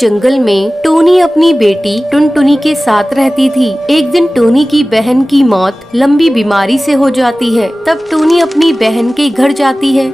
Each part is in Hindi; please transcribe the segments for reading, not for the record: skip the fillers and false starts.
जंगल में टोनी अपनी बेटी टुनटुनी के साथ रहती थी। एक दिन टोनी की बहन की मौत लंबी बीमारी से हो जाती है। तब टोनी अपनी बहन के घर जाती है।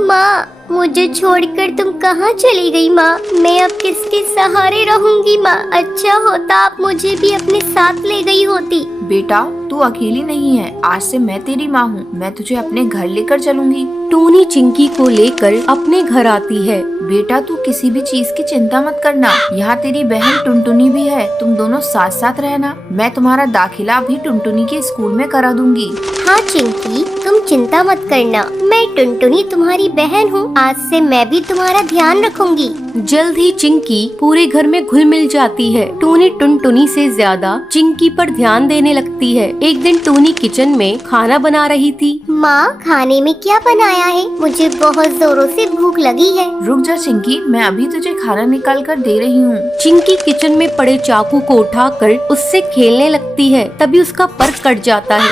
माँ, मुझे छोड़कर तुम कहाँ चली गई माँ? मैं अब किसके सहारे रहूंगी माँ? अच्छा होता आप मुझे भी अपने साथ ले गई होती। बेटा, तू अकेली नहीं है। आज से मैं तेरी माँ हूँ। मैं तुझे अपने घर लेकर चलूंगी। टोनी चिंकी को लेकर अपने घर आती है। बेटा, तू किसी भी चीज की चिंता मत करना। यहाँ तेरी बहन टुनटुनी भी है। तुम दोनों साथ साथ रहना। मैं तुम्हारा दाखिला भी टुनटुनी के स्कूल में करा दूंगी। हाँ चिंकी, तुम चिंता मत करना। मैं टुनटुनी तुम्हारी बहन हूँ। आज से मैं भी तुम्हारा ध्यान रखूंगी। जल्द ही चिंकी पूरे घर में घुल मिल जाती है। टोनी टुनटुनी से ज्यादा चिंकी पर ध्यान देने लगती है। एक दिन टोनी किचन में खाना बना रही थी। माँ, खाने में क्या बनाया है? मुझे बहुत जोरों से भूख लगी है। रुक जा चिंकी, मैं अभी तुझे खाना निकाल कर दे रही हूँ। चिंकी किचन में पड़े चाकू को उठाकर उससे खेलने लगती है। तभी उसका पर कट जाता है।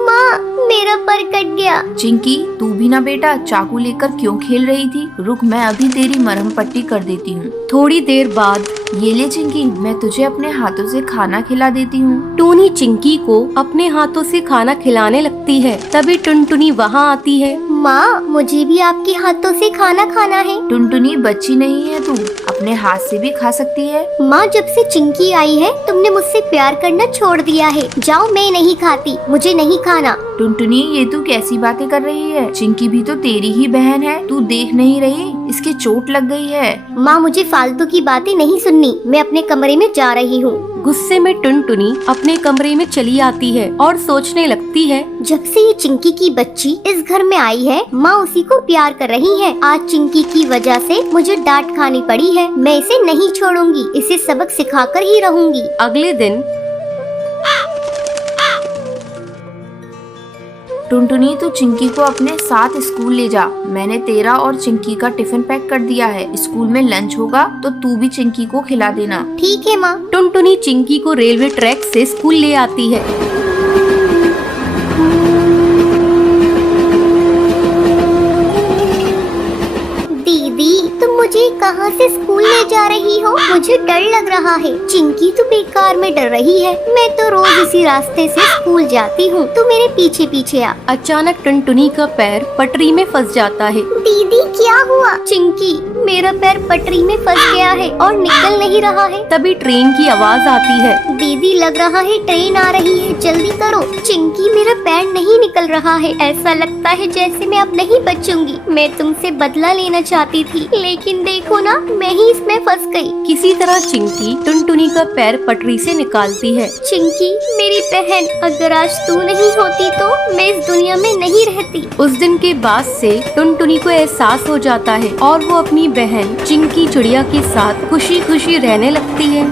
माँ, मेरा पर कट गया। चिंकी, तू भी ना बेटा चाकू लेकर क्यों खेल रही थी? रुक, मैं अभी तेरी मरहम पट्टी कर देती हूँ। थोड़ी देर बाद ये ले चिंकी, मैं तुझे अपने हाथों से खाना खिला देती हूँ। टोनी चिंकी को अपने हाथों से खाना खिलाने लगती है। तभी टुनटुनी वहाँ आती है। माँ, मुझे भी आपके हाथों से खाना खाना है। टुनटुनी, बच्ची नहीं है तू, अपने हाथ से भी खा सकती है। माँ, जब से चिंकी आई है तुमने मुझसे प्यार करना छोड़ दिया है। जाओ, मैं नहीं खाती, मुझे नहीं खाना। टुनटुनी, ये तू कैसी बातें कर रही है? चिंकी भी तो तेरी ही बहन है। तू देख नहीं रही इसके चोट लग गई है। माँ, मुझे फालतू की बातें नहीं सुननी। मैं अपने कमरे में जा रही हूँ। गुस्से में टुनटुनी अपने कमरे में चली आती है और सोचने लगती है, जब से ये चिंकी की बच्ची इस घर में आई है, माँ उसी को प्यार कर रही है। आज चिंकी की वजह से मुझे डांट खानी पड़ी है। मैं इसे नहीं छोड़ूंगी, इसे सबक सिखाकर ही रहूंगी। अगले दिन टुनटुनी, तू चिंकी को अपने साथ स्कूल ले जा। मैंने तेरा और चिंकी का टिफिन पैक कर दिया है। स्कूल में लंच होगा तो तू भी चिंकी को खिला देना। ठीक है माँ। टुनटुनी चिंकी को रेलवे ट्रैक से स्कूल ले आती है। मुझे कहाँ से स्कूल ले जा रही हो? मुझे डर लग रहा है। चिंकी तो बेकार में डर रही है। मैं तो रोज इसी रास्ते से स्कूल जाती हूँ। तू मेरे पीछे पीछे आ। अचानक टुनटुनी का पैर पटरी में फंस जाता है। दीदी, क्या हुआ? चिंकी, मेरा पैर पटरी में फंस गया है और निकल नहीं रहा है। तभी ट्रेन की आवाज आती है। दीदी, लग रहा है ट्रेन आ रही है, जल्दी करो। चिंकी, मेरा पैर नहीं निकल रहा है। ऐसा लगता है जैसे मैं अब नहीं बचूंगी। मैं तुमसे बदला लेना चाहती थी, लेकिन देखो ना, मैं ही इसमें फंस गई। किसी तरह चिंकी टुनटुनी का पैर पटरी से निकालती है। चिंकी, मेरी बहन, अगर आज तू नहीं होती तो मैं इस दुनिया में नहीं रहती। उस दिन के बाद से टुनटुनी को एहसास हो जाता है और वो अपनी बहन चिंकी चिड़िया के साथ खुशी खुशी रहने लगती है।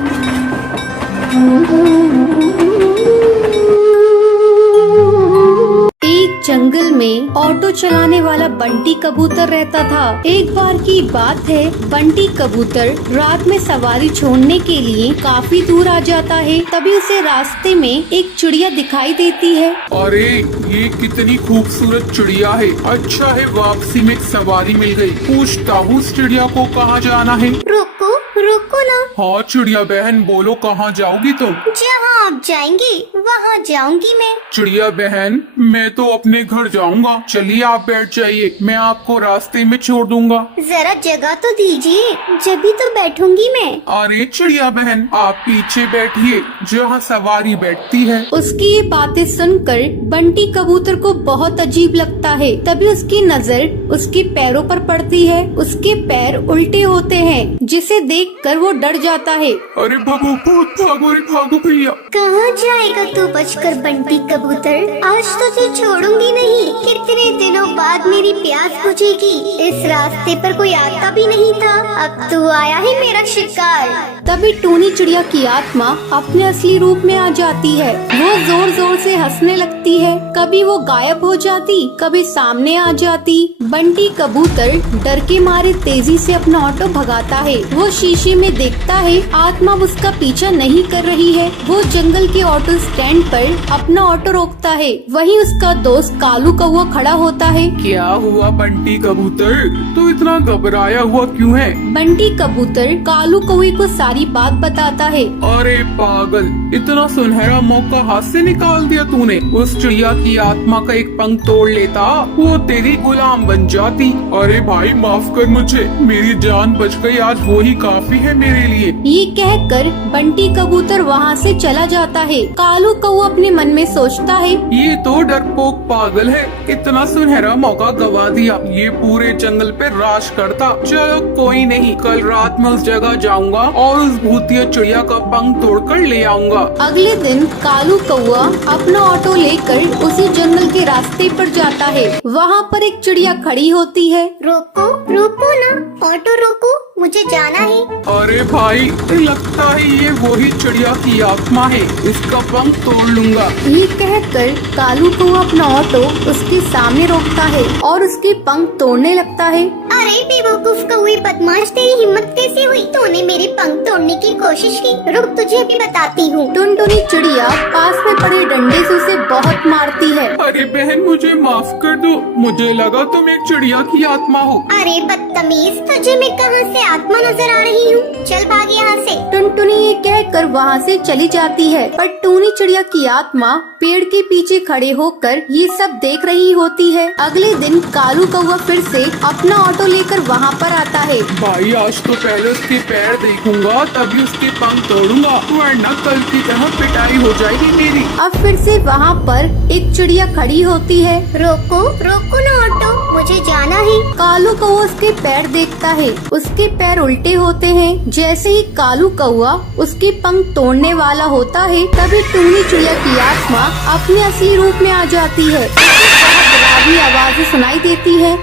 जंगल में ऑटो चलाने वाला बंटी कबूतर रहता था। एक बार की बात है, बंटी कबूतर रात में सवारी छोड़ने के लिए काफी दूर आ जाता है। तभी उसे रास्ते में एक चिड़िया दिखाई देती है। अरे, ये कितनी खूबसूरत चिड़िया है। अच्छा है, वापसी में सवारी मिल गई। पूछता हूँ उस चिड़िया को कहाँ जाना है। रुको रुको ना। हाँ चिड़िया बहन, बोलो कहाँ जाओगी तुम? जहाँ आप जाएंगे वहाँ जाऊंगी मैं। चिड़िया बहन, मैं तो अपने घर जाऊंगा। चलिए आप बैठ जाइए, मैं आपको रास्ते में छोड़ दूंगा। जरा जगह तो दीजिए, जब तो बैठूंगी मैं। अरे चिड़िया बहन, आप पीछे बैठिए जहाँ सवारी बैठती है। उसकी ये बातें सुनकर बंटी कबूतर को बहुत अजीब लगता है। तभी उसकी नजर उसके पैरों पर पड़ती है। उसके पैर उल्टे होते हैं, जिसे देखकर वो डर जाता है। अरे भागो, भागो रे भागो भैया। कहाँ जाएगा तू बचकर बंटी कबूतर? आज तो तुझे छोड़ूंगी नहीं। कितने दिनों बाद मेरी प्यास बुझेगी। इस रास्ते पर कोई आता भी नहीं था, अब तू आया है मेरा शिकार। तभी टूनी चिड़िया की आत्मा अपने असली रूप में आ जाती है। वो जोर जोर से हंसने लगती है। कभी वो गायब हो जाती, कभी सामने आ जाती। बंटी कबूतर डर के मारे तेजी से अपना ऑटो भगाता है। वो शीशे में देखता है आत्मा उसका पीछा नहीं कर रही है। वो जंगल के ऑटो स्टैंड स्टैंड पर अपना ऑटो रोकता है। वहीं उसका दोस्त कालू कौवा खड़ा होता है। क्या हुआ बंटी कबूतर, तू इतना घबराया हुआ क्यों है? बंटी कबूतर कालू कौवे को सारी बात बताता है। अरे पागल, इतना सुनहरा मौका हाथ से निकाल दिया तूने। उस चिड़िया की आत्मा का एक पंख तोड़ लेता, वो तेरी गुलाम बन जाती। अरे भाई माफ कर मुझे, मेरी जान बच गई, आज वो ही काफी है मेरे लिए। ये कहकर बंटी कबूतर वहाँ से चला जाता है। कालू कौवा अपने मन में सोचता है, ये तो डरपोक पागल है, इतना सुनहरा मौका गवा दिया। ये पूरे जंगल पे राज करता। चलो कोई नहीं, कल रात में उस जगह जाऊंगा और उस भूतिया चिड़िया का पंख तोड़कर ले आऊंगा। अगले दिन कालू कौवा अपना ऑटो लेकर उसी जंगल के रास्ते पर जाता है। वहाँ पर एक चिड़िया खड़ी होती है। रोको रोको ना, ऑटो रोको, मुझे जाना है। अरे भाई, लगता है ये वही चिड़िया की आत्मा है, इसका पंख तोड़ लूंगा। ये कहकर कालू कौवा अपना ऑटो उसके सामने रोकता है और उसके पंख तोड़ने लगता है। अरे बेवकूफ कौवे बदमाश, तेरी हिम्मत कैसे हुई? तूने मेरे पंख तोड़ने की कोशिश की। रुक, तुझे अभी बताती हूँ। टुनटुनी चिड़िया पास में पड़े डंडे से उसे बहुत मारती है। अरे बहन, मुझे माफ कर दो, मुझे लगा तुम एक चिड़िया की आत्मा हो। अरे बदतमीज, तुझे मैं कहाँ से आत्मा नजर आ रही हूँ? चल भाग यहाँ से। टुनटुनी ये कहकर वहाँ से चली जाती है, पर टूनी चिड़िया की आत्मा पेड़ के पीछे खड़े होकर ये सब देख रही होती है। अगले दिन कालू कौवा फिर से अपना ऑटो लेकर वहाँ पर आता है। भाई आज तो पहले उसके पैर देखूंगा, तभी उसके पंख तोड़ूंगा, वरना कल की तरह पिटाई हो जाएगी मेरी। अब फिर से वहाँ पर एक चिड़िया खड़ी होती है। रोको रोको ना ऑटो, मुझे जाना है। कालू कौवा उसके पैर देखता है, उसके पैर उल्टे होते हैं। जैसे ही कालू कौवा उसके पंख तोड़ने वाला होता है, तभी टूनी चिड़िया की आत्मा अपने असली रूप में आ जाती है। डरावनी आवाज़ें सुनाई देती है।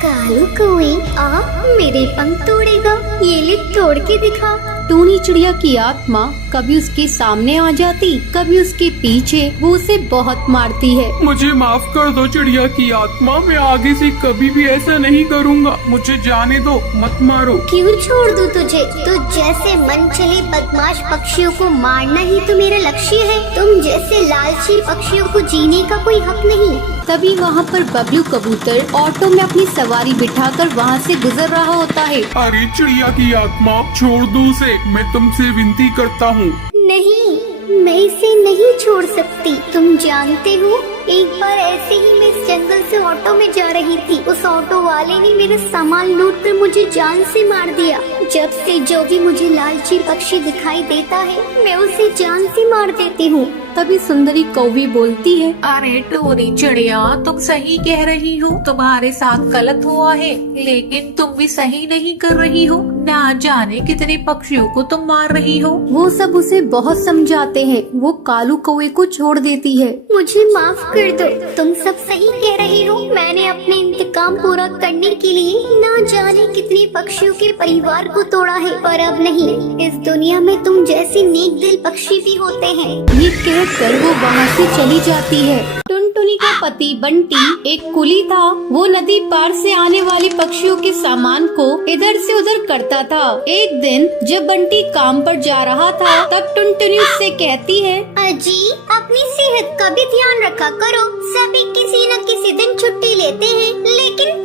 कालू कौवे, आ मेरे पंख तोड़ेगा? ये ले तोड़ के दिखा। टूनी चिड़िया की आत्मा कभी उसके सामने आ जाती, कभी उसके पीछे। वो उसे बहुत मारती है। मुझे माफ कर दो चिड़िया की आत्मा, मैं आगे से कभी भी ऐसा नहीं करूँगा। मुझे जाने दो, मत मारो। क्यों छोड़ दूं तुझे? तू जैसे मन चले बदमाश पक्षियों को मारना ही तो मेरा लक्ष्य है। तुम जैसे लालची पक्षियों को जीने का कोई हक नहीं। तभी वहाँ पर बबलू कबूतर ऑटो में अपनी सवारी बिठाकर वहाँ से गुजर रहा होता है। अरे चिड़िया की आत्मा, छोड़ दो उसे, मैं तुमसे विनती करता हूँ। नहीं, मैं इसे नहीं छोड़ सकती। तुम जानते हो, एक बार ऐसे ही मैं इस जंगल से ऑटो में जा रही थी। उस ऑटो वाले ने मेरा सामान लूट कर मुझे जान से मार दिया। जब से जो भी मुझे लालची पक्षी दिखाई देता है, मैं उसे जान से मार देती हूँ। तभी सुंदरी कौवी बोलती है, अरे टूनी चिड़िया, तुम सही कह रही हो, तुम्हारे साथ गलत हुआ है, लेकिन तुम भी सही नहीं कर रही हो। ना जाने कितने पक्षियों को तुम मार रही हो। वो सब उसे बहुत समझाते हैं। वो कालू कौवे को छोड़ देती है। मुझे माफ कर दो, तुम सब सही कह रहे हो। मैंने अपने इंतकाम पूरा करने के लिए ना जाने कितने पक्षियों के परिवार को तोड़ा है, पर अब नहीं। इस दुनिया में तुम जैसे नेक दिल पक्षी भी होते हैं। ये कहकर वो वहाँ से चली जाती है। टुनटुनी का पति बंटी एक कुली था। वो नदी पार से आने वाले पक्षियों के सामान को इधर से उधर करता था। एक दिन जब बंटी काम पर जा रहा था, तब टुनटुनी उससे कहती है, अजी, अपनी सेहत का भी ध्यान रखा करो। सभी किसी न किसी दिन छुट्टी लेते हैं, लेकिन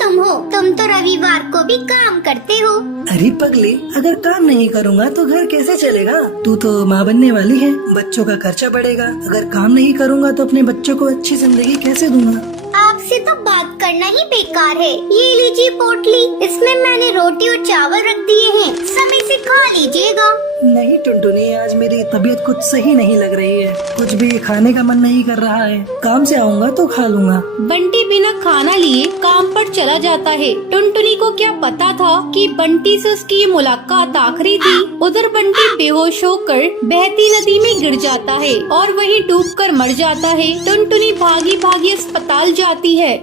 तुम तो रविवार को भी काम करते हो। अरे पगली, अगर काम नहीं करूँगा तो घर कैसे चलेगा? तू तो माँ बनने वाली है, बच्चों का खर्चा बढ़ेगा। अगर काम नहीं करूँगा तो अपने बच्चों को अच्छी जिंदगी कैसे दूंगा? आपसे तो बात करना ही बेकार है। ये लीजिए पोटली, इसमें मैंने रोटी और चावल रख दिए हैं, समय से खा लीजिएगा। नहीं टुनटुनी, आज मेरी तबीयत कुछ सही नहीं लग रही है, कुछ भी खाने का मन नहीं कर रहा है। काम से आऊँगा तो खा लूँगा। बंटी बिना खाना लिए काम पर चला जाता है। टुनटुनी को क्या पता था कि बंटी से उसकी ये मुलाकात आखिरी थी। उधर बंटी बेहोश होकर बहती नदी में गिर जाता है और वहीं डूबकर मर जाता है। टुनटुनी भागी भागी अस्पताल जाती है।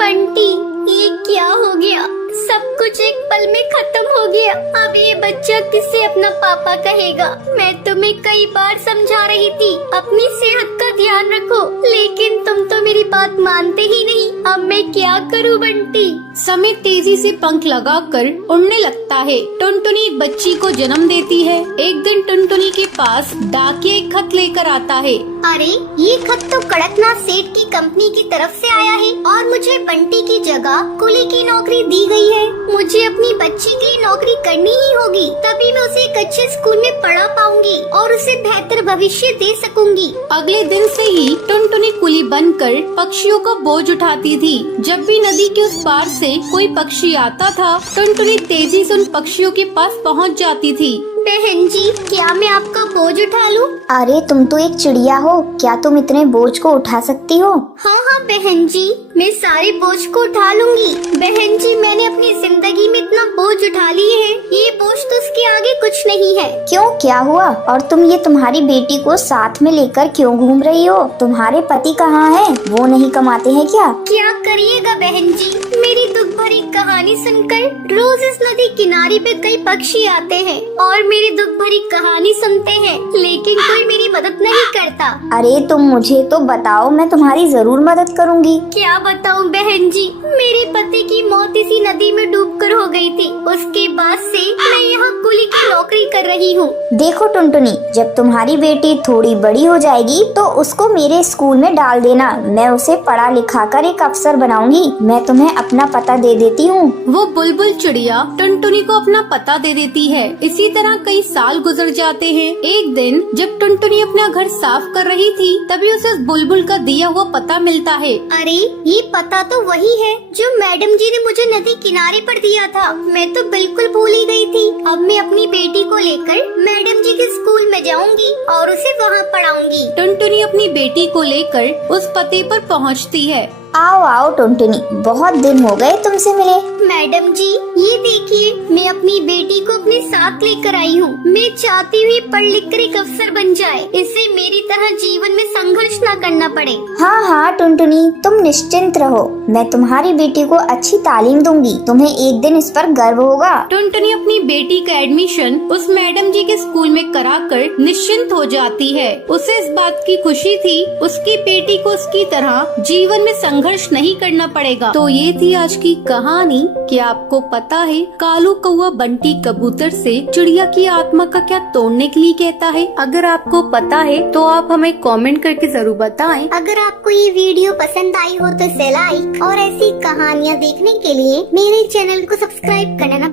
बंटी, ये क्या हो गया? सब कुछ एक पल में खत्म हो गया। अब ये बच्चा किससे अपना पापा कहेगा? मैं तुम्हें कई बार समझा रही थी, अपनी सेहत का ध्यान रखो, लेकिन तुम तो मेरी बात मानते ही नहीं। अब मैं क्या करूं बंटी? समय तेजी से पंख लगाकर उड़ने लगता है। टुनटुनी एक बच्ची को जन्म देती है। एक दिन टुनटुनी के पास डाकिया एक खत लेकर आता है। अरे ये खत तो कड़कनाथ सेठ की कंपनी की तरफ से आया है और मुझे बंटी की जगह कुली की नौकरी दी गई है। मुझे अपनी बच्ची के लिए नौकरी करनी ही होगी, तभी मैं उसे एक अच्छे स्कूल में पढ़ा पाऊंगी और उसे बेहतर भविष्य दे सकूंगी। अगले दिन से ही टुनटुनी कुली बनकर पक्षियों का बोझ उठाती थी। जब भी नदी के उस पार से कोई पक्षी आता था, टुनटुनी तेजी से उन पक्षियों के पास पहुंच जाती थी। बहन जी, क्या मैं आपका बोझ उठा लूं? अरे तुम तो एक चिड़िया हो, क्या तुम इतने बोझ को उठा सकती हो? हाँ हाँ बहन जी, मैं सारे बोझ को उठा लूंगी। बहन जी, मैंने अपनी जिंदगी में इतना बोझ उठा लिए है, ये बोझ तो उसके आगे कुछ नहीं है। क्यों, क्या हुआ? और तुम ये तुम्हारी बेटी को साथ में लेकर क्यों घूम रही हो? तुम्हारे पति कहाँ हैं? वो नहीं कमाते हैं क्या? क्या करिएगा बहन जी, मेरी दुख भरी कहानी सुनकर रोज इस नदी किनारे पे कई पक्षी आते हैं और मेरी दुख भरी कहानी सुनते हैं, लेकिन कोई मेरी मदद नहीं करता। अरे तुम मुझे तो बताओ, मैं तुम्हारी जरूर मदद करूंगी। क्या बताऊं बहन जी, मेरे पति की मौत इसी नदी में डूबकर हो गई थी। उसके बाद से मैं यहाँ कुली की नौकरी कर रही हूँ। देखो टुनटुनी, जब तुम्हारी बेटी थोड़ी बड़ी हो जाएगी तो उसको मेरे स्कूल में डाल देना। मैं उसे पढ़ा लिखा कर एक अफसर बनाऊंगी। मैं तुम्हें अपना पता दे देती हूँ। वो बुलबुल चिड़िया टुनटुनी को अपना पता दे देती है। इसी तरह कई साल गुजर जाते हैं। एक दिन जब टुनटुनी अपना घर साफ कर रही थी, तभी उसे उस बुलबुल का दिया हुआ पता मिलता है। अरे ये पता तो वही है जो मैडम जी ने मुझे नदी किनारे पर दिया था। मैं तो बिल्कुल भूल ही गई थी। अब मैं अपनी बेटी को लेकर मैडम जी के स्कूल में जाऊंगी और उसे वहाँ पढ़ाऊंगी। टुनटुनी अपनी बेटी को लेकर उस पते पर पहुँचती है। आओ आओ टुनटुनी, बहुत दिन हो गए तुमसे मिले। मैडम जी, ये देखिए, मैं अपनी बेटी को अपने साथ लेकर आई हूँ। मैं चाहती हूँ पढ़ लिख कर एक अफसर बन जाए, इससे मेरी तरह जीवन में संघर्ष न करना पड़े। हाँ हाँ टुनटुनी, तुम निश्चिंत रहो, मैं तुम्हारी बेटी को अच्छी तालीम दूंगी। तुम्हें एक दिन इस पर गर्व होगा। टुनटुनी अपनी बेटी का एडमिशन उस मैडम जी के स्कूल में कराकर निश्चिंत हो जाती है। उसे इस बात की खुशी थी, उसकी बेटी को उसकी तरह जीवन में संघर्ष नहीं करना पड़ेगा। तो ये थी आज की कहानी। क्या आपको पता है कालू कौवा बंटी कबूतर से चिड़िया की आत्मा का क्या तोड़ने के लिए कहता है? अगर आपको पता है तो आप हमें कमेंट करके जरूर बताएं। अगर आपको ये वीडियो पसंद आई हो तो इसे लाइक और ऐसी कहानियाँ देखने के लिए मेरे चैनल को सब्सक्राइब करना